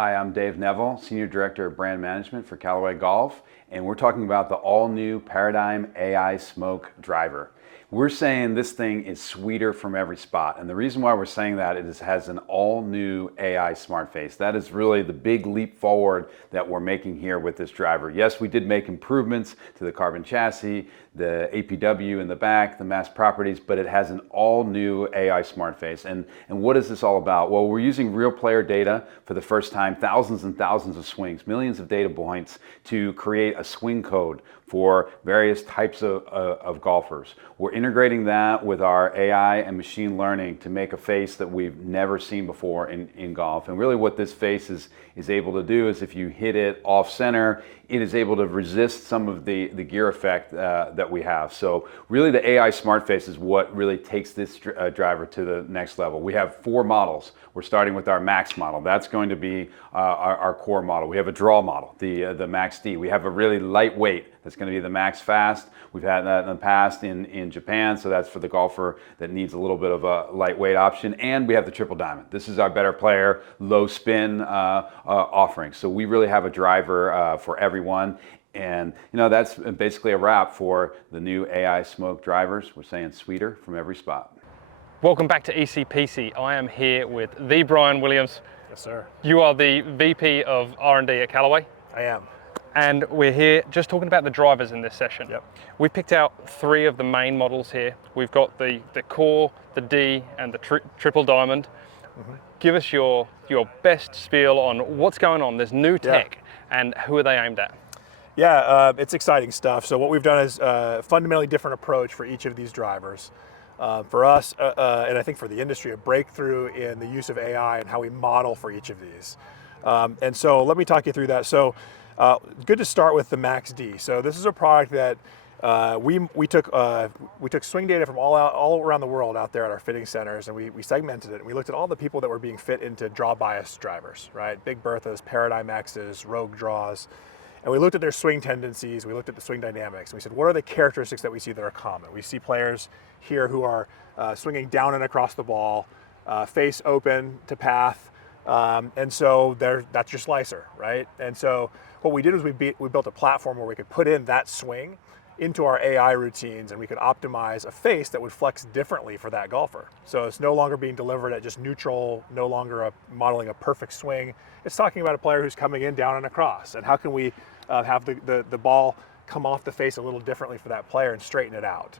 Hi, I'm Dave Neville, Senior Director of Brand Management for Callaway Golf, and we're talking about the all-new Paradigm A.i Smoke Driver. We're saying this thing is sweeter from every spot, and the reason why we're saying that is it has an all-new AI smart face. That is really the big leap forward that we're making here with this driver. Yes, we did make improvements to the carbon chassis, the APW in the back, the mass properties, but it has an all-new AI smart face. And what is this all about? Well, we're using real player data for the first time, thousands and thousands of swings, millions of data points to create a swing code for various types of golfers. We're integrating that with our AI and machine learning to make a face that we've never seen before in golf. And really what this face is able to do is if you hit it off center, it is able to resist some of the gear effect that we have. So really the AI smart face is what really takes this driver to the next level. We have 4 models. We're starting with our Max model. That's going to be our core model. We have a draw model, the Max D. We have a really lightweight. That's going to be the Max Fast. We've had that in the past in Japan, so that's for the golfer that needs a little bit of a lightweight option. And we have the Triple Diamond. This is our better player, low spin offering. So we really have a driver for everyone. And that's basically a wrap for the new A.i Smoke drivers. We're saying sweeter from every spot. Welcome back to ECPC. I am here with the Brian Williams. Yes, sir. You are the VP of R&D at Callaway. I am. And we're here just talking about the drivers in this session. Yep. We picked out 3 of the main models here. We've got the Core, the D, and the Triple Diamond. Mm-hmm. Give us your best spiel on what's going on. There's new tech, and who are they aimed at? Yeah, it's exciting stuff. So what we've done is a fundamentally different approach for each of these drivers. For us, and I think for the industry, a breakthrough in the use of AI and how we model for each of these. And so let me talk you through that. So good to start with the Max D. So this is a product that we took swing data from all around the world out there at our fitting centers, and we segmented it, and we looked at all the people that were being fit into draw bias drivers, right? Big Berthas, Paradigm X's, Rogue Draws. And we looked at their swing tendencies, we looked at the swing dynamics, and we said, what are the characteristics that we see that are common? We see players here who are swinging down and across the ball, face open to path, and so that's your slicer, right? And so what we did was we built a platform where we could put in that swing into our AI routines, and we could optimize a face that would flex differently for that golfer. So it's no longer being delivered at just neutral, no longer modeling a perfect swing. It's talking about a player who's coming in down and across, and how can we have the ball come off the face a little differently for that player and straighten it out.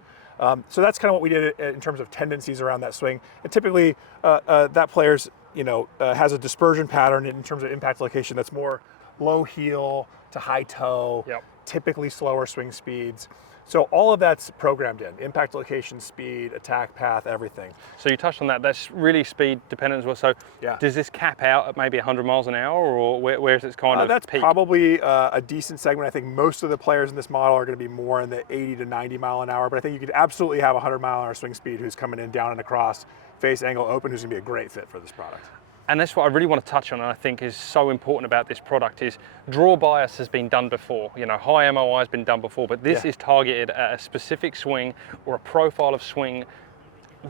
So that's kind of what we did in terms of tendencies around that swing. And typically that player's has a dispersion pattern in terms of impact location that's more low heel to high toe, typically slower swing speeds. So all of that's programmed in, impact location, speed, attack path, everything. So you touched on that, that's really speed dependent as well. So does this cap out at maybe 100 miles an hour, or where's its kind of that's peak? Probably a decent segment. I think most of the players in this model are going to be more in the 80 to 90 mile an hour, but I think you could absolutely have a 100 mile an hour swing speed who's coming in down and across, face angle open, who's going to be a great fit for this product. And that's what I really want to touch on, and I think is so important about this product is draw bias has been done before. High MOI has been done before, but this is targeted at a specific swing or a profile of swing.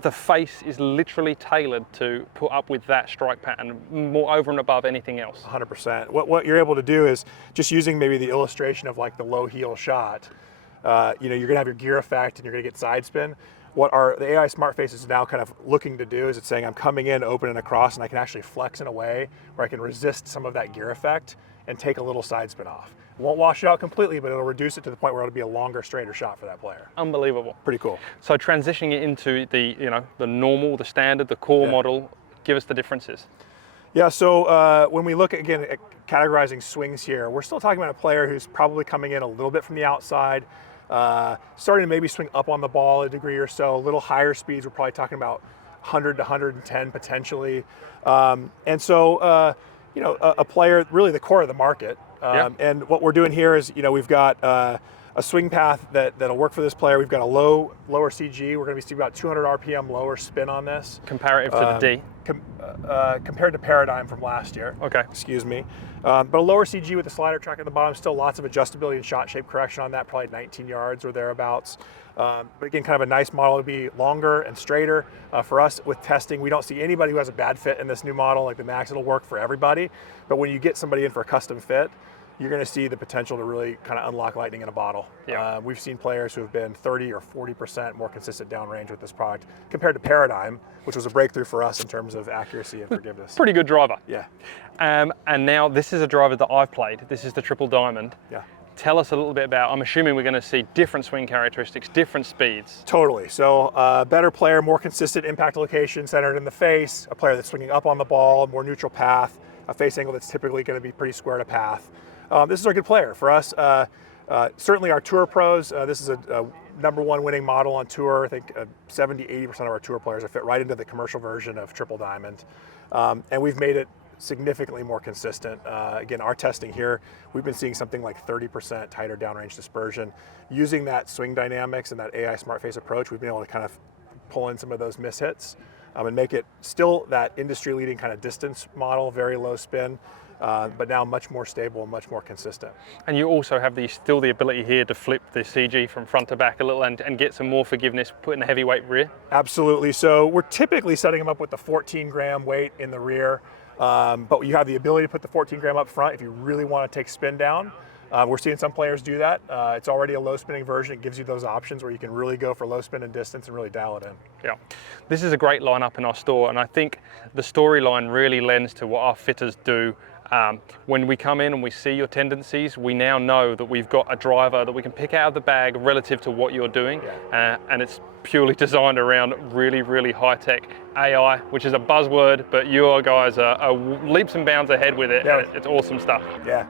The face is literally tailored to put up with that strike pattern more over and above anything else. 100%. What you're able to do is just using maybe the illustration of like the low heel shot, you're going to have your gear effect and you're going to get side spin. What the AI Smart Face is now kind of looking to do is it's saying I'm coming in open and across, and I can actually flex in a way where I can resist some of that gear effect and take a little side spin off. It won't wash it out completely, but it'll reduce it to the point where it'll be a longer, straighter shot for that player. Unbelievable. Pretty cool. So transitioning it into the normal, the standard, the core model, give us the differences. Yeah, so when we look again at categorizing swings here, we're still talking about a player who's probably coming in a little bit from the outside, starting to maybe swing up on the ball a degree or so, a little higher speeds. We're probably talking about 100 to 110 potentially. And so, a player, really the core of the market. And what we're doing here is, we've got a swing path that'll work for this player. We've got a lower CG. We're going to be seeing about 200 RPM lower spin on this. Comparative to the D. Compared to Paradigm from last year. Okay. Excuse me. But a lower CG with the slider track at the bottom, still lots of adjustability and shot shape correction on that, probably 19 yards or thereabouts. But again, kind of a nice model to be longer and straighter. For us with testing, we don't see anybody who has a bad fit in this new model. Like the Max, it'll work for everybody. But when you get somebody in for a custom fit, you're going to see the potential to really kind of unlock lightning in a bottle. Yeah. We've seen players who have been 30 or 40% more consistent downrange with this product compared to Paradigm, which was a breakthrough for us in terms of accuracy and forgiveness. Pretty good driver. Yeah. And now this is a driver that I've played. This is the Triple Diamond. Yeah. Tell us a little bit about, I'm assuming we're going to see different swing characteristics, different speeds. Totally. So better player, more consistent impact location centered in the face, a player that's swinging up on the ball, more neutral path, a face angle that's typically going to be pretty square to path. This is a good player for us. Certainly our tour pros, this is a #1 winning model on tour. I think 70–80% of our tour players are fit right into the commercial version of Triple Diamond. And we've made it significantly more consistent. Again, our testing here, we've been seeing something like 30% tighter downrange dispersion. Using that swing dynamics and that AI smart face approach, we've been able to kind of pull in some of those mishits and make it still that industry-leading kind of distance model, very low spin, but now much more stable and much more consistent. And you also have still the ability here to flip the CG from front to back a little and get some more forgiveness, putting the heavyweight rear. Absolutely. So we're typically setting them up with the 14-gram weight in the rear, but you have the ability to put the 14-gram up front if you really want to take spin down. We're seeing some players do that. It's already a low spinning version. It gives you those options where you can really go for low spin and distance and really dial it in. Yeah, this is a great lineup in our store, and I think the storyline really lends to what our fitters do. When we come in and we see your tendencies, we now know that we've got a driver that we can pick out of the bag relative to what you're doing, and it's purely designed around really, really high-tech AI, which is a buzzword, but you guys are leaps and bounds ahead with it, and it's awesome stuff. Yeah,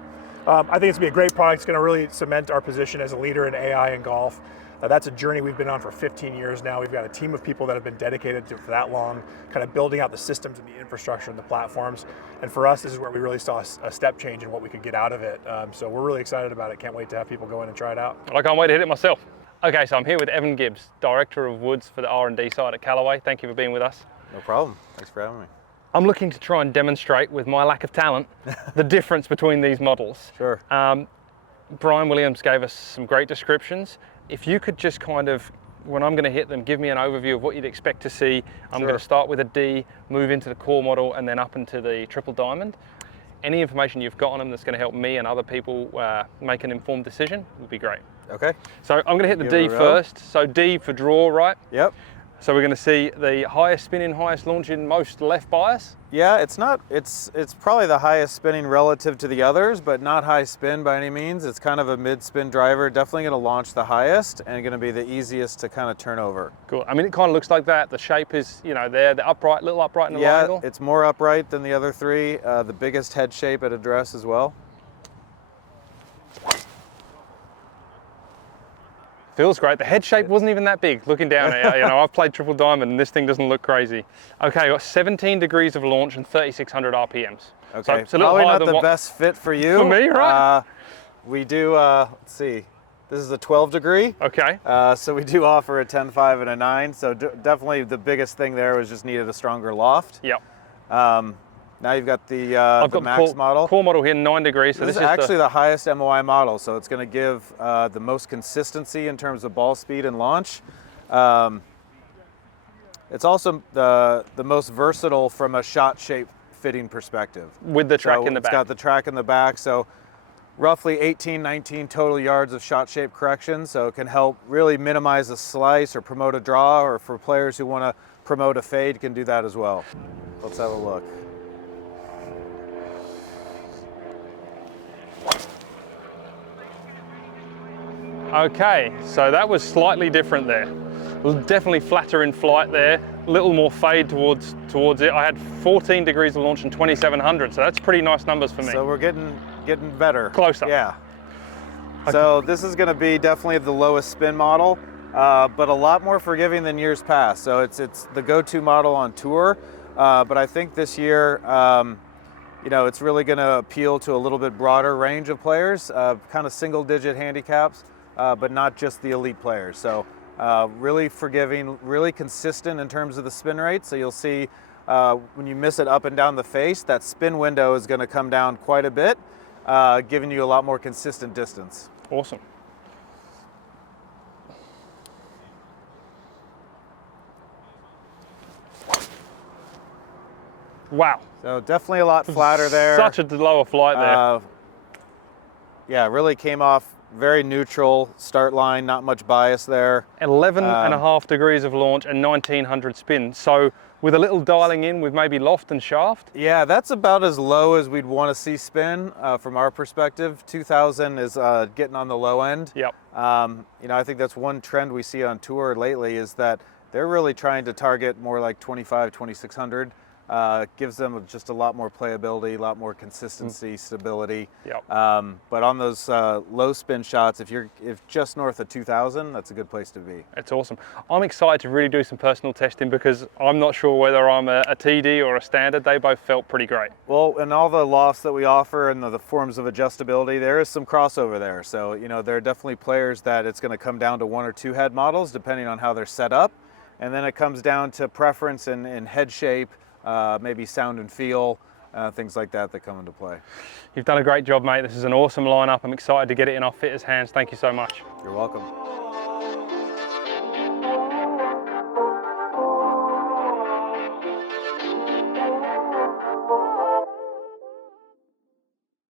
I think it's going to be a great product. It's going to really cement our position as a leader in AI in golf. That's a journey we've been on for 15 years now. We've got a team of people that have been dedicated to it for that long, kind of building out the systems and the infrastructure and the platforms. And for us, this is where we really saw a step change in what we could get out of it. So we're really excited about it. Can't wait to have people go in and try it out. I can't wait to hit it myself. Okay, so I'm here with Evan Gibbs, Director of Woods for the R&D side at Callaway. Thank you for being with us. No problem. Thanks for having me. I'm looking to try and demonstrate with my lack of talent the difference between these models. Sure. Brian Williams gave us some great descriptions. If you could just kind of, when I'm going to hit them, give me an overview of what you'd expect to see. I'm going to start with a D, move into the core model, and then up into the Triple Diamond. Any information you've got on them that's going to help me and other people make an informed decision would be great. Okay. So I'm going to hit the D first. So D for draw, right? Yep. So we're going to see the highest spinning, highest launching, most left bias. Yeah, it's probably the highest spinning relative to the others, but not high spin by any means. It's kind of a mid-spin driver, definitely going to launch the highest and going to be the easiest to kind of turn over. Cool. I mean, it kind of looks like that. The shape is, you know, there, the upright, little upright in the yeah, angle. it's more upright than the other three. The biggest head shape at address as well. Feels great. The head shape wasn't even that big. Looking down at it, you know, I've played Triple Diamond and this thing doesn't look crazy. Okay, got 17 degrees of launch and 3,600 RPMs. Okay, so it's a little probably higher not than the best fit for you. For me, right? We do, let's see, this is a 12 degree. Okay. So we do offer a 10.5 and a 9. So definitely the biggest thing there was just needed a stronger loft. Yep. Now you've got the Max model. Core model here, 9 degrees. So this is actually the highest MOI model, so it's going to give the most consistency in terms of ball speed and launch. It's also the most versatile from a shot shape fitting perspective. With the track in the back. It's got the track in the back, so roughly 18, 19 total yards of shot shape correction, so it can help really minimize a slice or promote a draw, or for players who want to promote a fade can do that as well. Let's have a look. Okay, so that was slightly different there. Definitely flatter in flight there, a little more fade towards it. I had 14 degrees of launch and 2,700, so that's pretty nice numbers for me. So we're getting better. Closer. Yeah. Okay. So this is going to be definitely the lowest spin model, but a lot more forgiving than years past. So it's the go-to model on tour, but I think this year, you know, it's really going to appeal to a little bit broader range of players, kind of single-digit handicaps. but not just the elite players. So really forgiving, really consistent in terms of the spin rate. So you'll see when you miss it up and down the face, that spin window is going to come down quite a bit, giving you a lot more consistent distance. Awesome. Wow. So definitely a lot flatter there. Such a lower flight there. Yeah, really came off very neutral start line, not much bias there. 11.5 degrees of launch and 1900 spin. So with a little dialing in with maybe loft and shaft. Yeah, that's about as low as we'd want to see spin from our perspective. 2000 is getting on the low end. Yep. You know, I think that's one trend we see on tour lately is that they're really trying to target more like 25, 2600. Gives them just a lot more playability, a lot more consistency, stability. Yep. But on those low spin shots, if just north of 2000, that's a good place to be. It's awesome. I'm excited to really do some personal testing because I'm not sure whether I'm a TD or a standard. They both felt pretty great. Well, in all the lofts that we offer and the forms of adjustability, there is some crossover there. So, you know, there are definitely players that it's going to come down to 1 or 2 head models, depending on how they're set up. And then it comes down to preference in head shape, maybe sound and feel, things like that come into play. You've done a great job, mate. This is an awesome lineup. I'm excited to get it in our fitters' hands. Thank you so much. You're welcome.